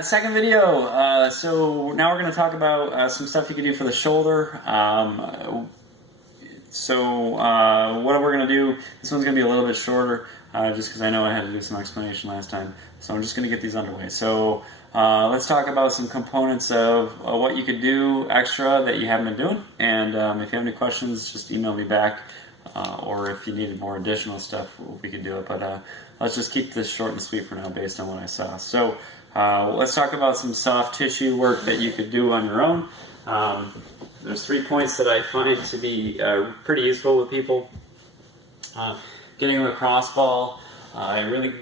Second video. So now we're going to talk about some stuff you can do for the shoulder. What we're going to do, this one's going to be a little bit shorter, just because I know I had to do some explanation last time. So I'm just going to get these underway. So let's talk about some components of what you could do extra that you haven't been doing. And if you have any questions, just email me back. Or if you needed more additional stuff, we could do it. But let's just keep this short and sweet for now based on what I saw. So let's talk about some soft tissue work that you could do on your own. There's 3 points that I find to be pretty useful with people. Getting a lacrosse ball, really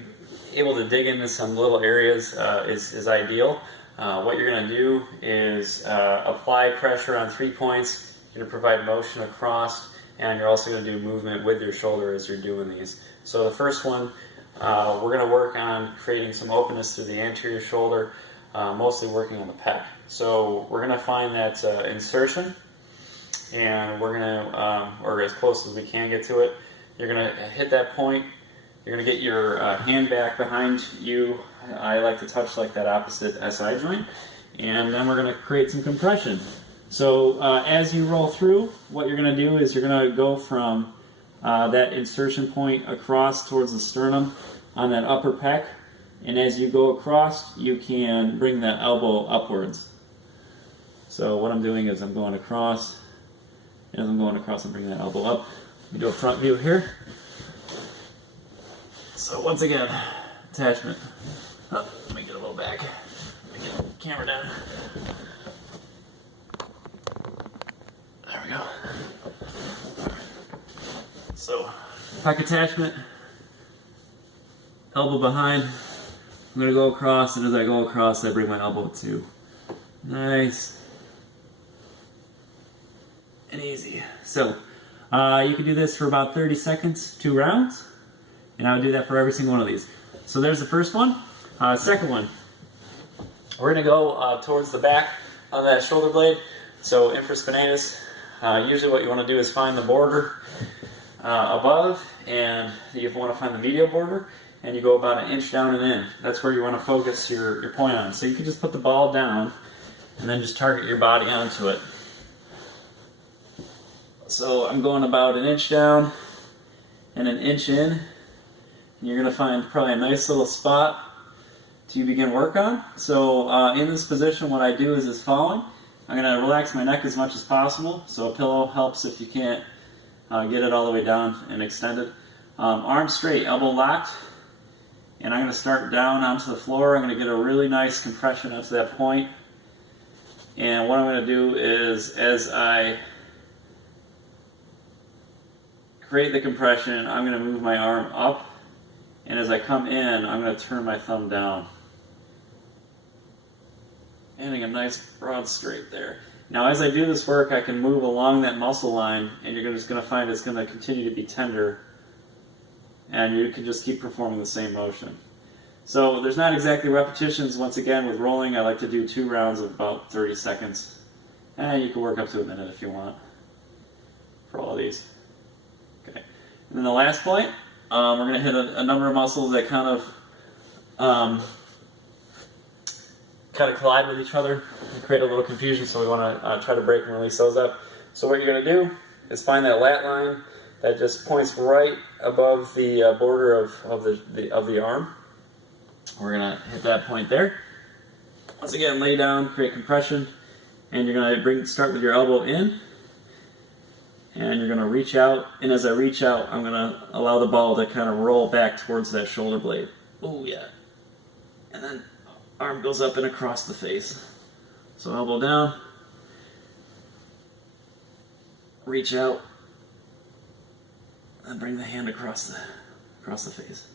able to dig into some little areas is ideal. What you're going to do is apply pressure on 3 points. You're going to provide motion across, and you're also going to do movement with your shoulder as you're doing these. So the first one, we're going to work on creating some openness through the anterior shoulder, mostly working on the pec. So we're going to find that insertion, and we're going to, or as close as we can get to it, you're going to hit that point. You're going to get your hand back behind you. I like to touch like that opposite SI joint, and then we're going to create some compression. So as you roll through, what you're going to do is you're going to go from that insertion point across towards the sternum on that upper pec, and as you go across, you can bring the elbow upwards. So what I'm doing is I'm going across, and as I'm going across, I'm bringing that elbow up. We do a front view here. So once again, attachment. Oh, let me get a little back. Let me get the camera down. There we go. So, pec attachment, elbow behind. I'm going to go across, and as I go across, I bring my elbow to. Nice and easy. So, you can do this for about 30 seconds, 2 rounds, and I would do that for every single one of these. So there's the first one. Second one, we're going to go towards the back of that shoulder blade. So infraspinatus. Usually what you want to do is find the border above, and you want to find the medial border, and you go about 1 inch down and in. That's where you want to focus your point on. So you can just put the ball down and then just target your body onto it. So I'm going about 1 inch down and 1 inch in, and you're going to find probably a nice little spot to begin work on. So in this position, what I do is as following. I'm going to relax my neck as much as possible, so a pillow helps if you can't get it all the way down and extended. Arms straight, elbow locked, and I'm going to start down onto the floor. I'm going to get a really nice compression up to that point. And what I'm going to do is, as I create the compression, I'm going to move my arm up, and as I come in, I'm going to turn my thumb down. Adding a nice broad straight there. Now as I do this work, I can move along that muscle line, and you're just going to find it's going to continue to be tender, and you can just keep performing the same motion. So there's not exactly repetitions. Once again, with rolling, I like to do 2 rounds of about 30 seconds. And you can work up to a minute if you want for all of these. Okay. And then the last point, we're going to hit a number of muscles that kind of collide with each other and create a little confusion, so we want to try to break and release those up. So what you're going to do is find that lat line that just points right above the border of the arm. We're going to hit that point there. Once again, lay down, create compression, and you're going to start with your elbow in, and you're going to reach out, and as I reach out, I'm going to allow the ball to kind of roll back towards that shoulder blade. Oh yeah. And then arm goes up and across the face. So elbow down, reach out, and bring the hand across the face.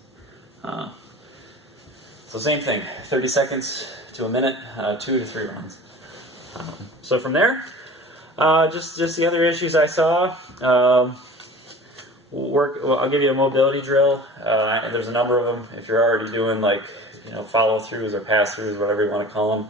So same thing, 30 seconds to a minute, 2 to 3 rounds. So from there, just the other issues I saw. I'll give you a mobility drill, and there's a number of them. If you're already doing like follow-throughs or pass-throughs, whatever you want to call them.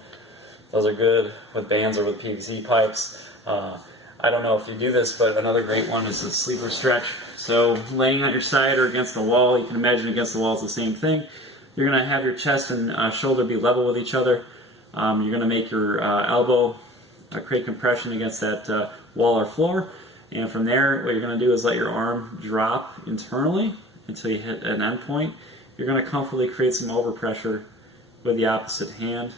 Those are good with bands or with PVC pipes. I don't know if you do this, but another great one is the sleeper stretch. So laying on your side or against the wall, you can imagine against the wall is the same thing. you're going to have your chest and shoulder be level with each other. You're going to make your elbow create compression against that wall or floor. And from there, what you're going to do is let your arm drop internally until you hit an end point. You're going to comfortably create some overpressure with the opposite hand,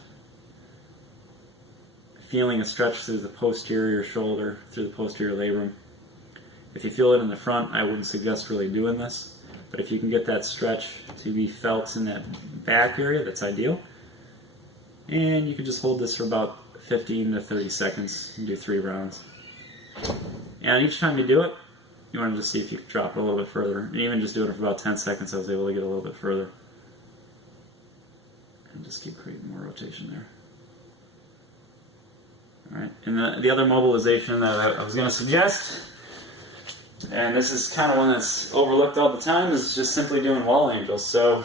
feeling a stretch through the posterior shoulder, through the posterior labrum. If you feel it in the front, I wouldn't suggest really doing this. But if you can get that stretch to be felt in that back area, that's ideal. And you can just hold this for about 15 to 30 seconds and do 3 rounds. And each time you do it, you want to just see if you can drop it a little bit further. And even just doing it for about 10 seconds, I was able to get a little bit further. And just keep creating more rotation there. Alright, and the other mobilization that I was going to suggest, and this is kind of one that's overlooked all the time, is just simply doing wall angels. So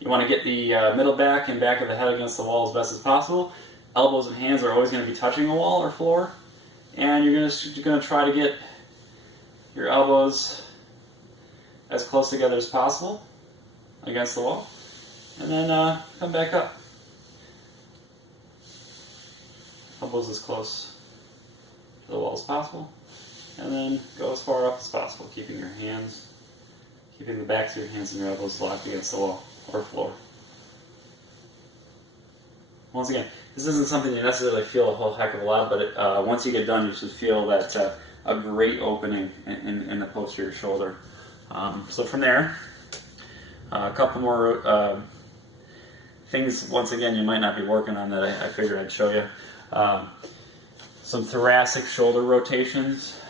you want to get the middle back and back of the head against the wall as best as possible. Elbows and hands are always going to be touching a wall or floor. And you're going to try to get your elbows as close together as possible against the wall. And then come back up. Elbows as close to the wall as possible. And then go as far up as possible, keeping the backs of your hands and your elbows locked against the wall or floor. Once again, this isn't something you necessarily feel a whole heck of a lot, but once you get done, you should feel that a great opening in the posterior shoulder. So from there, a couple more things, once again, you might not be working on that I figured I'd show you. Some thoracic shoulder rotations.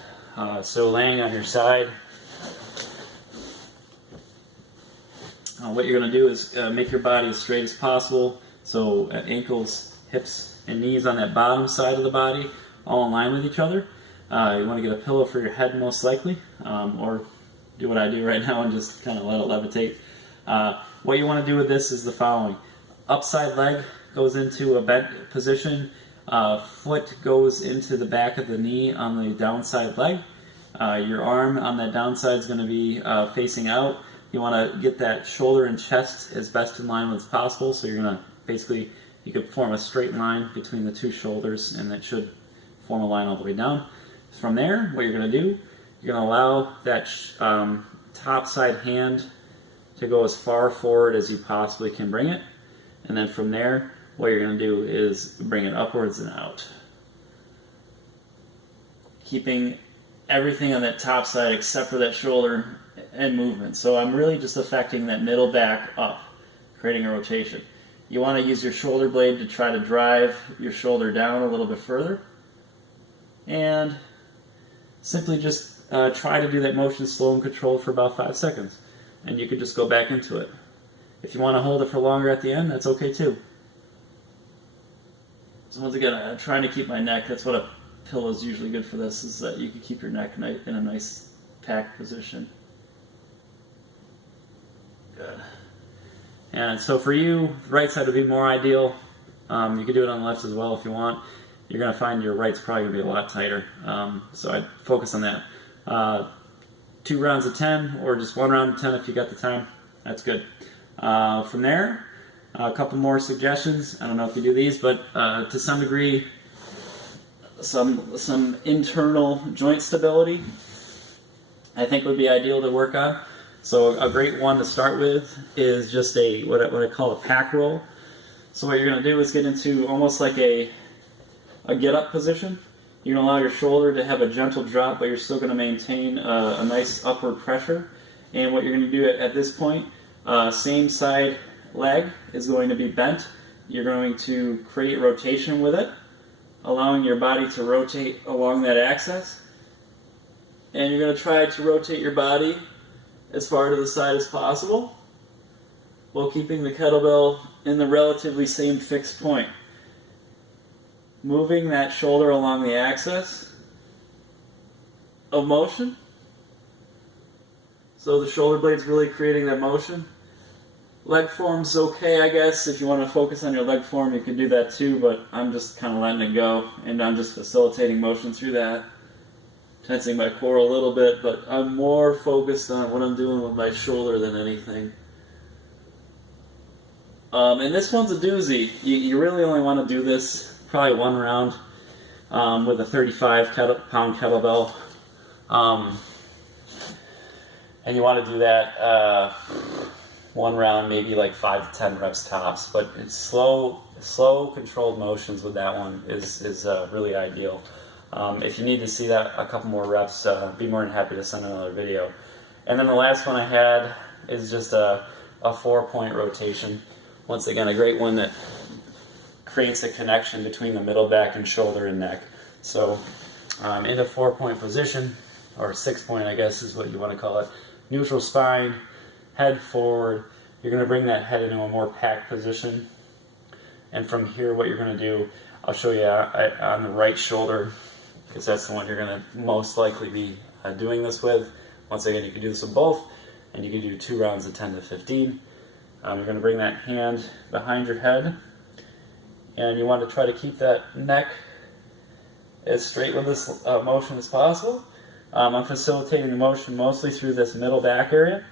So laying on your side, what you're going to do is make your body as straight as possible. So ankles, hips, and knees on that bottom side of the body, all in line with each other. You want to get a pillow for your head most likely, or do what I do right now and just kind of let it levitate. What you want to do with this is the following. Upside leg goes into a bent position. Foot goes into the back of the knee on the downside leg. Your arm on that downside is going to be facing out. You want to get that shoulder and chest as best in line as possible. So you're going to basically, you could form a straight line between the two shoulders, and that should form a line all the way down. From there, what you're going to do, you're going to allow that top side hand to go as far forward as you possibly can bring it. And then from there, what you're going to do is bring it upwards and out. Keeping everything on that top side except for that shoulder and movement. So I'm really just affecting that middle back up, creating a rotation. You want to use your shoulder blade to try to drive your shoulder down a little bit further. And simply just try to do that motion slow and controlled for about 5 seconds. And you could just go back into it. If you want to hold it for longer at the end, that's okay too. So once again, I'm trying to keep my neck. That's what a pillow is usually good for this, is that you can keep your neck in a nice packed position. Good. And so for you, the right side would be more ideal. You could do it on the left as well if you want. You're going to find your right's probably going to be a lot tighter. So I'd focus on that. 2 rounds of 10, or just 1 round of 10 if you got the time. That's good. From there, a couple more suggestions. I don't know if you do these, but to some degree, some internal joint stability I think would be ideal to work on. So a great one to start with is just what I call a pack roll. So what you're going to do is get into almost like a get-up position. You're going to allow your shoulder to have a gentle drop, but you're still going to maintain a nice upward pressure. And what you're going to do at this point, same side leg is going to be bent. You're going to create rotation with it, allowing your body to rotate along that axis. And you're going to try to rotate your body as far to the side as possible, while keeping the kettlebell in the relatively same fixed point. Moving that shoulder along the axis of motion. So the shoulder blade's really creating that motion. Leg form's okay, I guess. If you want to focus on your leg form, you can do that too, but I'm just kind of letting it go, and I'm just facilitating motion through that. Tensing my core a little bit, but I'm more focused on what I'm doing with my shoulder than anything. And this one's a doozy. You really only want to do this probably one round with a 35-pound kettlebell. And you want to do that one round, maybe like 5 to 10 reps tops. But it's slow, controlled motions with that one is really ideal. If you need to see that a couple more reps, be more than happy to send another video. And then the last one I had is just a 4-point rotation. Once again, a great one that creates a connection between the middle back and shoulder and neck. So in a 4-point position, or 6-point I guess is what you want to call it, neutral spine, head forward. You're going to bring that head into a more packed position. And from here, what you're going to do, I'll show you on the right shoulder, because that's the one you're going to most likely be doing this with. Once again, you can do this with both, and you can do 2 rounds of 10 to 15. You're going to bring that hand behind your head, and you want to try to keep that neck as straight with this motion as possible. I'm facilitating the motion mostly through this middle back area,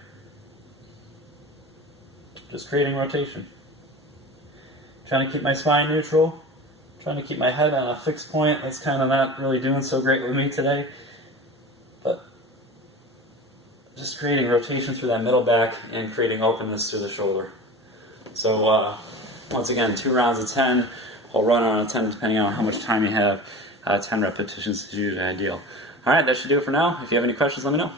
just creating rotation. Trying to keep my spine neutral, trying to keep my head on a fixed point. That's kind of not really doing so great with me today, but just creating rotation through that middle back and creating openness through the shoulder. So once again, 2 rounds of 10. I'll run on a 10 depending on how much time you have. 10 repetitions is usually ideal. Alright, that should do it for now. If you have any questions, let me know.